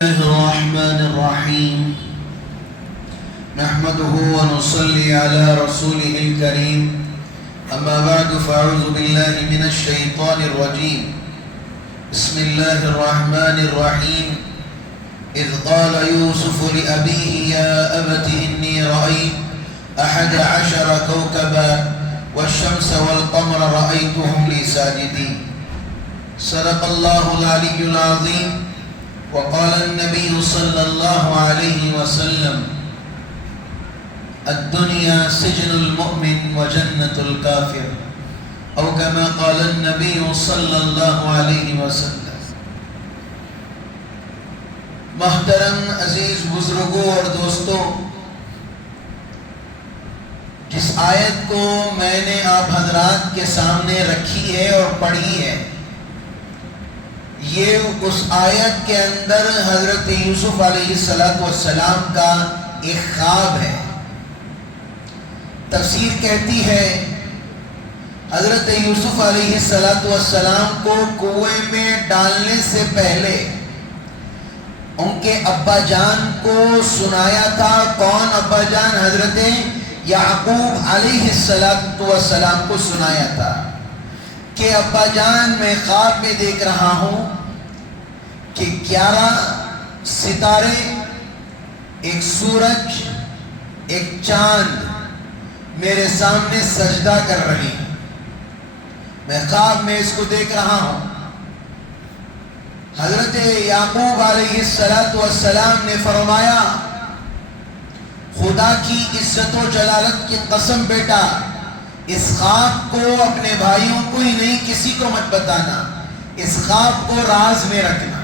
الله الرحمن الرحيم نحمده ونصلي على رسوله الكريم أما بعد فأعوذ بالله من الشيطان الرجيم بسم الله الرحمن الرحيم إذ قال يوسف لأبيه يا أبت إني رأيت 11 كوكبا والشمس والقمر رأيتهم لي ساجدين صدق الله العلي العظيم وقال النبي صلى الله عليه وسلم الدنيا سجن المؤمن وجنة الكافر أو كما قال النبي صلى الله عليه وسلم. محترم عزیز بزرگوں اور دوستوں، جس آیت کو میں نے آپ حضرات کے سامنے رکھی ہے اور پڑھی ہے، یہ اس آیت کے اندر حضرت یوسف علیہ السلام کا ایک خواب ہے. تفسیر کہتی ہے حضرت یوسف علیہ السلام کو کنویں میں ڈالنے سے پہلے ان کے ابا جان کو سنایا تھا. کون ابا جان؟ حضرت یعقوب علیہ السلام کو سنایا تھا کہ ابا جان میں خواب میں دیکھ رہا ہوں کہ 11 ستارے، ایک سورج، ایک چاند میرے سامنے سجدہ کر رہی ہیں. میں خواب میں اس کو دیکھ رہا ہوں. حضرت یعقوب علیہ السلام نے فرمایا خدا کی عزت و جلالت کی قسم بیٹا، اس خواب کو اپنے بھائیوں کو ہی نہیں کسی کو مت بتانا، اس خواب کو راز میں رکھنا.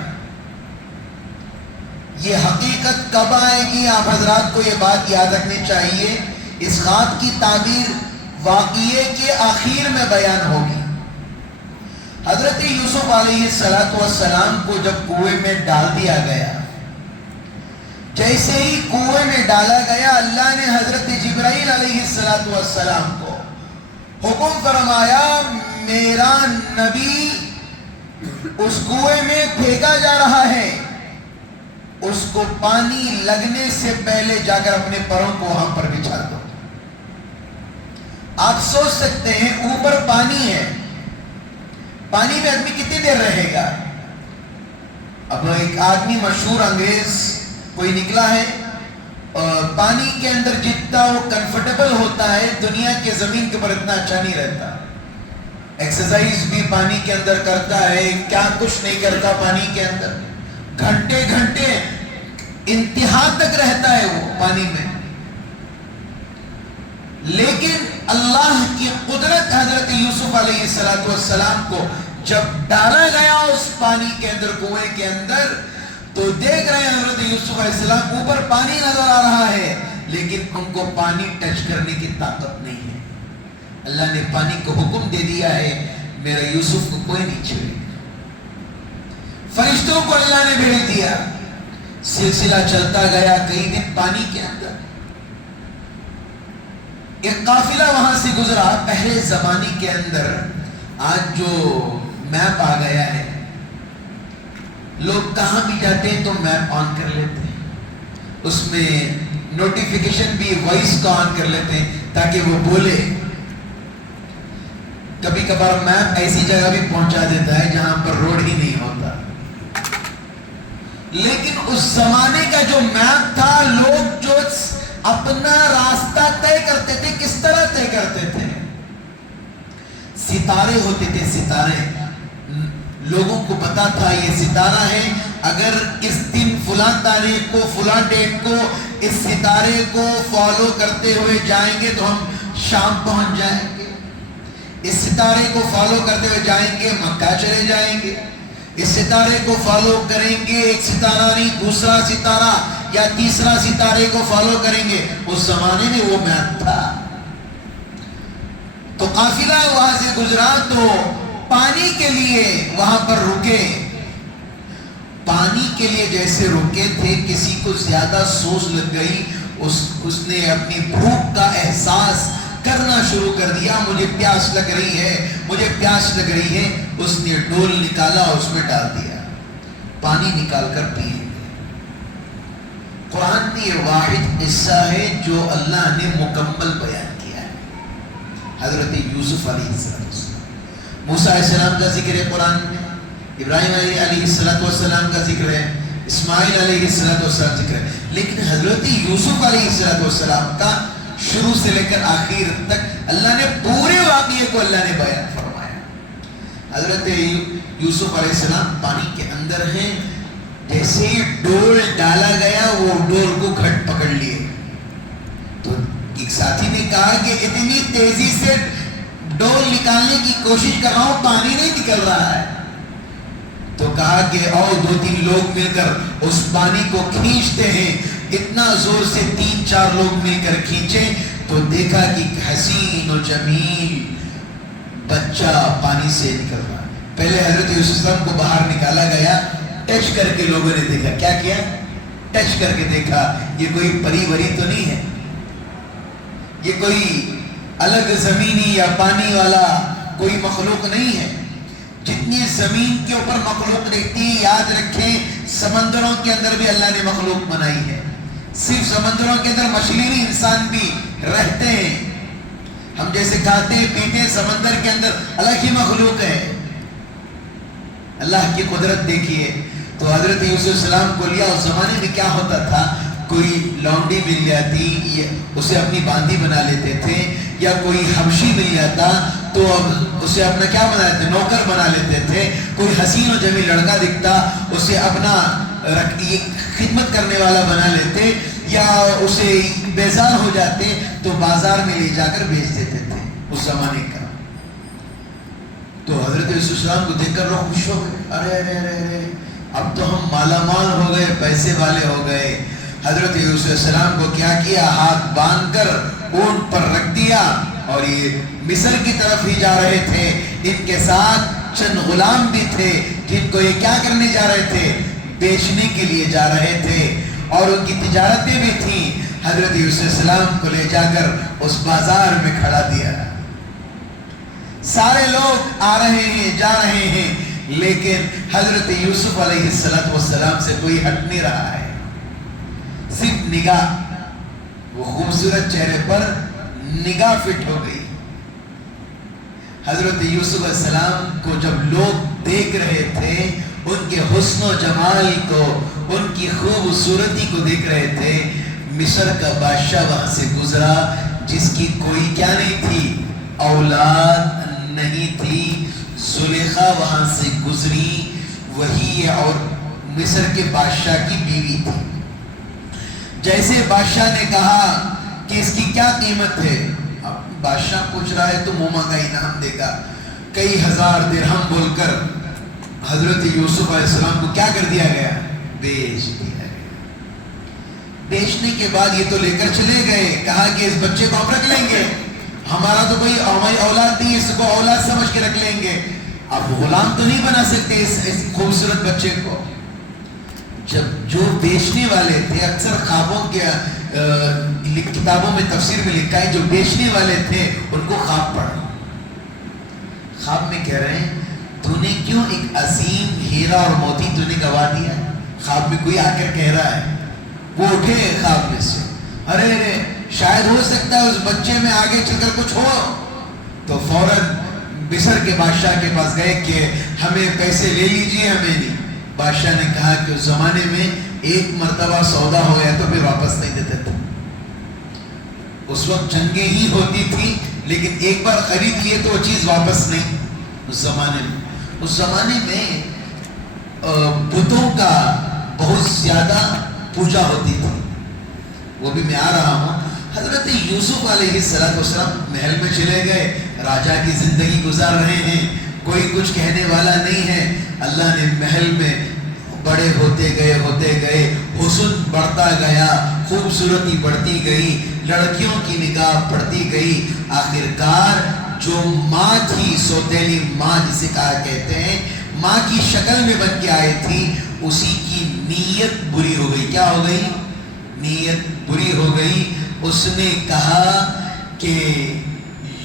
یہ حقیقت کب آئے گی؟ آپ حضرات کو یہ بات یاد رکھنی چاہیے. اس خواب کی تعبیر واقعے کے آخر میں بیان ہوگی. حضرت یوسف علیہ السلام کو جب کنویں میں ڈال دیا گیا، جیسے ہی کنویں میں ڈالا گیا، اللہ نے حضرت جبرائیل علیہ السلام کو حکم فرمایا میرا نبی اس کنویں میں پھینکا جا رہا ہے، اس کو پانی لگنے سے پہلے جا کر اپنے پروں کو وہاں پر بچھا دو. آپ سوچ سکتے ہیں اوپر پانی ہے، پانی میں آدمی کتنی دیر رہے گا؟ اب ایک آدمی مشہور انگریز کوئی نکلا ہے اور پانی کے اندر جتنا وہ کنفرٹیبل ہوتا ہے دنیا کے زمین کے اوپر اتنا اچھا نہیں رہتا. ایکسرسائز بھی پانی کے اندر کرتا ہے، کیا کچھ نہیں کرتا پانی کے اندر، گھنٹے گھنٹے انتہا تک رہتا ہے وہ پانی میں. لیکن اللہ کی قدرت حضرت یوسف علیہ السلام کو جب ڈالا گیا اس پانی کے اندر، کنویں کے اندر، تو دیکھ رہے ہیں حضرت یوسف علیہ السلام اوپر پانی نظر آ رہا ہے لیکن ان کو پانی ٹچ کرنے کی طاقت نہیں ہے. اللہ نے پانی کو حکم دے دیا ہے میرے یوسف کو کوئی نہیں چھوڑے. فرشتوں کو اللہ نے بھیج دیا، سلسلہ چلتا گیا کئی دن پانی کے اندر. ایک قافلہ وہاں سے گزرا. پہلے زمانے کے اندر آج جو میپ آ گیا ہے، لوگ کہاں بھی جاتے ہیں تو میپ آن کر لیتے ہیں، اس میں نوٹیفیکیشن بھی وائس کا آن کر لیتے ہیں تاکہ وہ بولے. کبھی کبھار میپ ایسی جگہ بھی پہنچا دیتا ہے جہاں پر روڈ ہی نہیں ہوتا. لیکن اس زمانے کا جو میپ تھا، لوگ جو اپنا راستہ طے کرتے تھے کس طرح طے کرتے تھے؟ ستارے ہوتے تھے. ستارے لوگوں کو پتا تھا یہ ستارہ ہے، اگر اس دن فلاں تاریخ کو فلاں ڈیٹ کو اس ستارے کو فالو کرتے ہوئے جائیں گے تو ہم شام پہنچ جائیں گے. اس ستارے کو فالو کرتے ہوئے جائیں گے مکہ چلے جائیں گے. اس ستارے کو فالو کریں گے، ایک ستارہ نہیں دوسرا ستارہ یا تیسرا ستارے کو فالو کریں گے. اس زمانے میں وہ میپ تھا. تو قافلہ وہاں سے گزرا تو پانی کے لیے وہاں پر رکے. پانی کے لیے جیسے رکے تھے، کسی کو زیادہ سوز لگ گئی، اس نے اپنی بھوک کا احساس کرنا شروع کر دیا. مجھے پیاس لگ رہی ہے، مجھے پیاس لگ رہی ہے. اس نے ڈول نکالا، اس میں ڈال دیا، پانی نکال کر پیے. یہ واحد قصہ ہے جو اللہ نے مکمل بیان کیا ہے. حضرت یوسف علیہ السلام، موسیٰ علیہ السلام کا ذکر ہے قرآن میں، ابراہیم علیہ السلام کا ذکر ہے، اسماعیل علیہ السلام ذکر ہے، لیکن حضرت یوسف علیہ السلام کا شروع سے لے کر آخر تک اللہ نے پورے واقعے کو اللہ نے بیان فرمایا. حضرت یوسف علیہ السلام پانی کے اندر ہیں، جیسے ڈول ڈالا گیا وہ ڈول کو گھٹ پکڑ لیے. تو ایک ساتھی نے کہا کہ اتنی تیزی سے ڈول نکالنے کی کوشش کر رہا ہوں، پانی نہیں نکل رہا ہے. تو کہا کہ اور 2-3 لوگ مل کر اس پانی کو کھینچتے ہیں. اتنا زور سے 3-4 لوگ مل کر کھینچے تو دیکھا کہ حسین و جمیل بچہ پانی سے نکل رہا. پہلے حضرت یوسف علیہ السلام کو باہر نکالا گیا، ٹچ کر کے لوگوں نے دیکھا. کیا کیا؟ ٹچ کر کے دیکھا. یہ کوئی پری وری تو نہیں ہے، یہ کوئی الگ زمینی یا پانی والا کوئی مخلوق نہیں ہے. جتنی زمین کے اوپر مخلوق رہتی ہے، یاد رکھیں سمندروں کے اندر بھی اللہ نے مخلوق بنائی ہے. صرف سمندروں کے اندر مچھلی نہیں، انسان بھی رہتے ہیں. ہم جیسے کھاتے پیتے ہیں، سمندر کے اندر الگ ہی مخلوق ہے. اللہ کی قدرت دیکھیے. تو حضرت یوسف علیہ السلام کو لیا. اس زمانے میں کیا ہوتا تھا، کوئی لونڈی مل جاتی اسے اپنی باندھی بنا لیتے تھے، یا کوئی حبشی مل جاتا تو اسے اپنا کیا بنا لیتے، نوکر بنا لیتے تھے. کوئی حسین و جمیل لڑکا دکھتا اسے اپنا خدمت کرنے والا بنا لیتے، یا اسے بیزار ہو جاتے تو بازار میں لے جا کر بیچ دیتے تھے اس زمانے کا. تو حضرت یوسف علیہ السلام کو دیکھ کر لوگ خوش ہو گئے. ارے ارے ارے ارے اب تو ہم مالا مال ہو گئے، پیسے والے ہو گئے. حضرت یوسف علیہ السلام کو کیا کیا، ہاتھ باندھ کر اونٹ پر رکھ دیا اور یہ مصر کی طرف ہی جا رہے تھے. ان کے ساتھ چند غلام بھی تھے جن کو یہ کیا کرنے جا رہے تھے، بیچنے کے لیے جا رہے تھے، اور ان کی تجارتیں بھی تھیں. حضرت یوسف علیہ السلام کو لے جا کر اس بازار میں کھڑا دیا. سارے لوگ آ رہے ہیں جا رہے ہیں، لیکن حضرت یوسف علیہ السلام سے کوئی ہٹ نہیں رہا ہے. صرف نگاہ، وہ خوبصورت چہرے پر نگاہ فٹ ہو گئی. حضرت یوسف علیہ السلام کو جب لوگ دیکھ رہے تھے، ان کے حسن و جمال کو، ان کی خوبصورتی کو دیکھ رہے تھے. مصر کا بادشاہ وہاں سے گزرا جس کی کوئی کیا نہیں تھی، اولاد نہیں تھی. زلیخا وہاں سے گزری، وہی اور مصر کے بادشاہ کی بیوی تھی. جیسے بادشاہ نے کہا کہ اس کی کیا قیمت ہے، اب بادشاہ پوچھ رہا ہے تو موما کا انعام دے گا. کئی ہزار درہم بول کر حضرت یوسف علیہ السلام کو کیا کر دیا گیا، بیچ دیا گیا. بیچنے کے بعد یہ تو لے کر چلے گئے، کہا کہ اس بچے کو ہم رکھ لیں گے، ہمارا تو کوئی ہماری اولاد نہیں، اس کو اولاد سمجھ کے رکھ لیں گے. اب غلام تو نہیں بنا سکتے اس خوبصورت بچے کو. جب جو بیچنے والے تھے، اکثر خوابوں کے کتابوں میں تفسیر میں لکھا ہے، جو بیچنے والے تھے ان کو خواب پڑا. خواب میں کہہ رہے ہیں تو نے کیوں ایک عظیم ہیرا اور موتی تو نے گوا دیا. خواب میں کوئی آ کر کہہ رہا ہے. وہ اٹھے خواب میں سے، ارے ارے شاید ہو سکتا ہے اس بچے میں آگے چل کر کچھ ہو. تو فوراً مصر کے بادشاہ کے پاس گئے کہ ہمیں پیسے لے لیجیے، ہمیں نہیں. بادشاہ نے کہا کہ اس زمانے میں ایک مرتبہ سودا ہو گیا تو پھر واپس نہیں دیتے تھے. اس وقت جنگیں ہی ہوتی تھی، لیکن ایک بار خرید لیے تو وہ چیز واپس نہیں. اس زمانے میں بتوں کا بہت زیادہ پوجا ہوتی تھی. وہ بھی میں آ رہا ہوں. حضرت یوسف علیہ السلام محل میں چلے گئے، راجا کی زندگی گزار رہے ہیں، کوئی کچھ کہنے والا نہیں ہے. اللہ نے محل میں بڑے ہوتے گئے، حسن بڑھتا گیا، خوبصورتی بڑھتی گئی، لڑکیوں کی نگاہ بڑھتی گئی. آخرکار جو ماں تھی، سوتیلی ماں جسے کہا کہتے ہیں، ماں کی شکل میں بن کے آئی تھی، اسی کی نیت بری ہو گئی. کیا ہو گئی؟ نیت بری ہو گئی. اس نے کہا کہ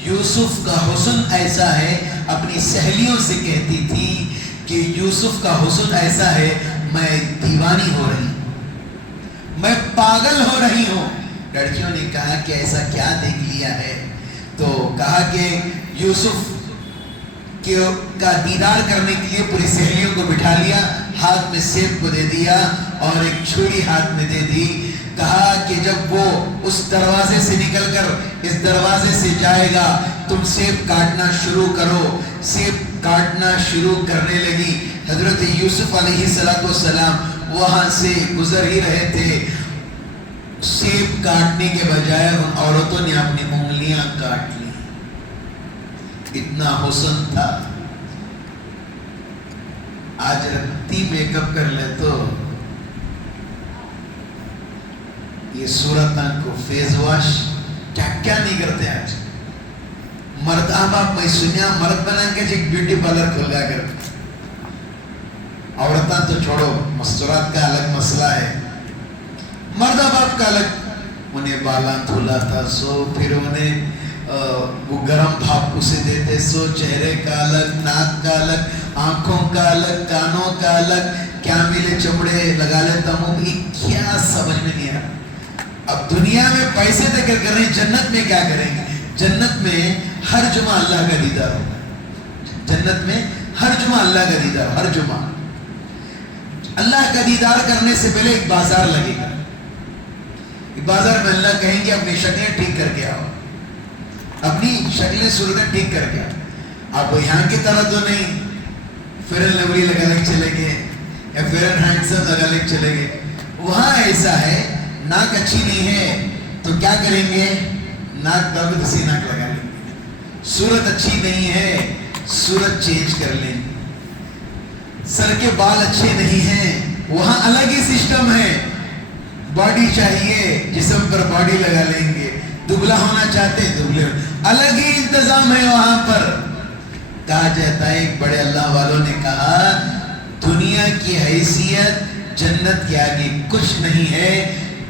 یوسف کا حسن ایسا ہے، اپنی سہیلیوں سے کہتی تھی کہ یوسف کا حسن ایسا ہے، میں دیوانی ہو رہی، میں پاگل ہو رہی ہو. لڑکیوں نے کہا کہ ایسا کیا دیکھ لیا ہے؟ تو کہا کہ یوسف کا دیدار کرنے کے لیے پوری سہیلیوں کو بٹھا لیا, ہاتھ میں سیب کو دے دیا اور ایک چھری ہاتھ میں دے دی. کہا کہ جب وہ اس دروازے سے نکل کر اس دروازے سے جائے گا تم سیب کاٹنا شروع کرو. سیب کاٹنا شروع کرنے لگی. حضرت یوسف علیہ السلام وہاں سے گزر ہی رہے تھے, سیب کاٹنے کے بجائے ان عورتوں نے اپنی انگلیاں کاٹ لی. اتنا حسن تھا. آج رتی میک اپ کر لے تو یہ صورتاں کو فیس واش کیا نہیں کرتے آج مرد. آپ میں سنیا مرد بنا کے ایک بیوٹی پارلر کھول گیا کر. عورتاں تو چھوڑو, مستورات کا الگ مسئلہ ہے, مرد باپ کا الگ. انہیں بالاں دھلاتا سو, پھر انہیں وہ گرم بھاپ اسے دیتے سو, چہرے کا الگ, ناک کا الگ, آنکھوں کا الگ, کانوں کا الگ, کیا ملے چمڑے لگا لیتا ہوں. کیا سمجھ میں نہیں آ. اب دنیا میں پیسے دے کر رہے ہیں, جنت میں کیا کریں گے؟ جنت میں ہر جمعہ اللہ کا دیدار ہوگا. جنت میں ہر جمعہ اللہ کا دیدار, ہر جمعہ اللہ کا دیدار کرنے سے پہلے ایک بازار لگے گا. ایک بازار میں اللہ کہیں گے اپنی شکلیں ٹھیک کر کے آؤ, اپنی شکلیں صورتیں ٹھیک کر کے آؤ. آپ یہاں کی طرح تو نہیں فیئر اینڈ لولی لگا لے چلے گئے یا فیئر اینڈ ہینڈسم لگا لے چلے گئے. وہاں ایسا ہے, ناک اچھی نہیں ہے تو کیا کریں گے؟ ناک دب دوسری ناک لگا لیں گے. صورت اچھی نہیں ہے, صورت چینج کر لیں گے. سر کے بال اچھے نہیں ہیں, وہاں الگ ہی سسٹم ہے. باڈی چاہیے, جسم پر باڈی لگا لیں گے. دبلا ہونا چاہتے ہیں دبلے, الگ ہی انتظام ہے وہاں پر. کہا جاتا ہے ایک بڑے اللہ والوں نے کہا دنیا کی حیثیت جنت کے آگے کچھ نہیں ہے.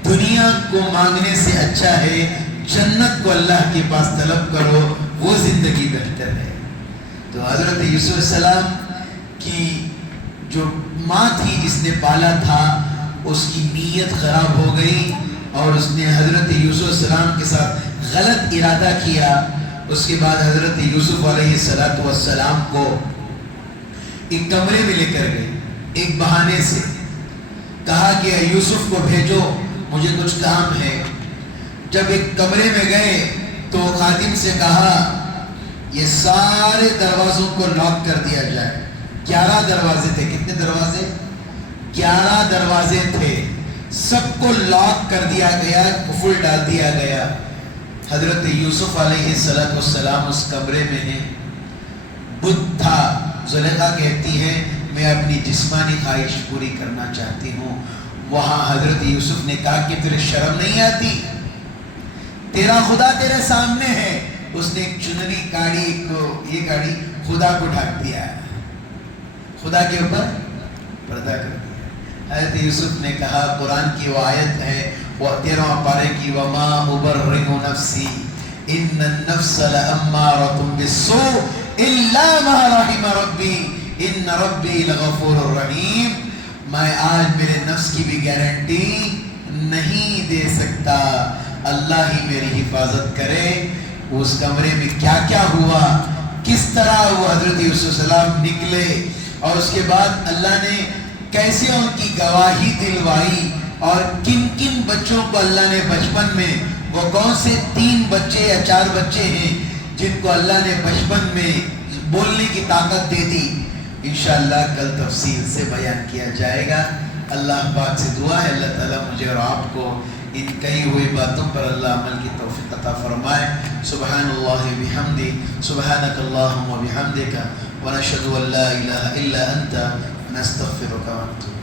دنیا کو مانگنے سے اچھا ہے جنت کو اللہ کے پاس طلب کرو, وہ زندگی بہتر ہے. تو حضرت یوسف السلام کی جو ماں تھی جس نے پالا تھا, اس کی نیت خراب ہو گئی اور اس نے حضرت یوسف السلام کے ساتھ غلط ارادہ کیا. اس کے بعد حضرت یوسف علیہ السلام کو ایک کمرے میں لے کر گئے. ایک بہانے سے کہا کہ یوسف کو بھیجو, مجھے کچھ کام ہے. جب ایک کمرے میں گئے تو خادم سے کہا یہ سارے دروازوں کو لاک کر دیا جائے. 11 دروازے تھے. کتنے دروازے؟ 11 دروازے تھے. سب کو لاک کر دیا گیا, قفل ڈال دیا گیا. حضرت یوسف علیہ السلام اس کمرے میں ہیں. بدھ تھا. زلیخا کہتی ہے میں اپنی جسمانی خواہش پوری کرنا چاہتی ہوں. وہاں حضرت یوسف نے کہا کہ تجھے شرم نہیں آتی؟ تیرا خدا تیرے سامنے ہے. اس نے ایک چنری کاڑی کو, یہ کاڑی خدا کو ڈھک دیا, خدا کے اوپر پردہ کر دیا. حضرت یوسف نے کہا, قرآن کی وہ آیت ہے 13واں پارے کی, وما ابرئ نفسی ان النفس لامارۃ بالسوء الا ما رحم ربی ان ربی لغفور رحیم. میں آج میرے نفس کی بھی گارنٹی نہیں دے سکتا, اللہ ہی میری حفاظت کرے. اس کمرے میں کیا کیا ہوا, کس طرح وہ حضرت یوسف السلام نکلے, اور اس کے بعد اللہ نے کیسے ان کی گواہی دلوائی, اور کن کن بچوں کو اللہ نے بچپن میں, وہ کون سے 3 بچے یا 4 بچے ہیں جن کو اللہ نے بچپن میں بولنے کی طاقت دے دی. انشاءاللہ کل تفصیل سے بیان کیا جائے گا. اللہ پاک سے دعا ہے اللہ تعالیٰ مجھے اور آپ کو ان کہی ہوئی باتوں پر اللہ عمل کی توفیق عطا فرمائے. سبحان اللہ بحمدہ, سبحانک اللہم وبحمدک, ونشہد ان لا الہ الا انت, نستغفرک ونتوب